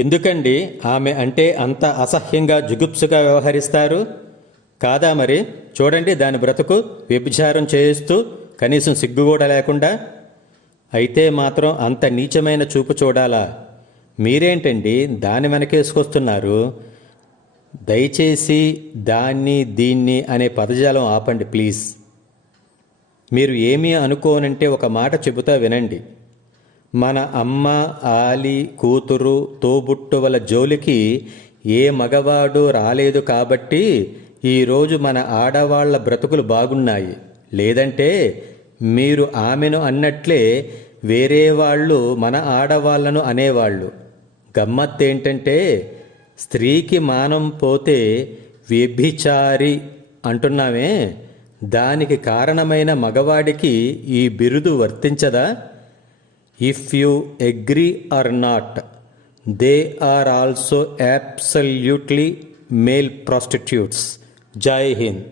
ఎందుకండి ఆమె అంటే అంత అసహ్యంగా జుగుప్సుగా వ్యవహరిస్తారు? కాదా మరి? చూడండి దాని బ్రతుకు, వ్యభిచారం చేస్తూ కనీసం సిగ్గు కూడా లేకుండా. అయితే మాత్రం అంత నీచమైన చూపు చూడాలా? మీరేంటండి దాన్ని వెనకేసుకొస్తున్నారు? దయచేసి దాన్ని దీన్ని అనే పదజాలం ఆపండి ప్లీజ్. మీరు ఏమీ అనుకోనంటే ఒక మాట చెబుతా వినండి. మన అమ్మ, ఆలి, కూతురు, తోబుట్టువల జోలికి ఏ మగవాడు రాలేదు కాబట్టి ఈరోజు మన ఆడవాళ్ల బ్రతుకులు బాగున్నాయి. లేదంటే మీరు ఆమెను అన్నట్లే వేరే వాళ్ళు మన ఆడవాళ్లను అనేవాళ్ళు. గమ్మత్తేంటంటే స్త్రీకి మానం పోతే వ్యభిచారి అంటున్నామే, దానికి కారణమైన మగవాడికి ఈ బిరుదు వర్తించదా? If you agree or not, they are also absolutely male prostitutes. జై హింద్.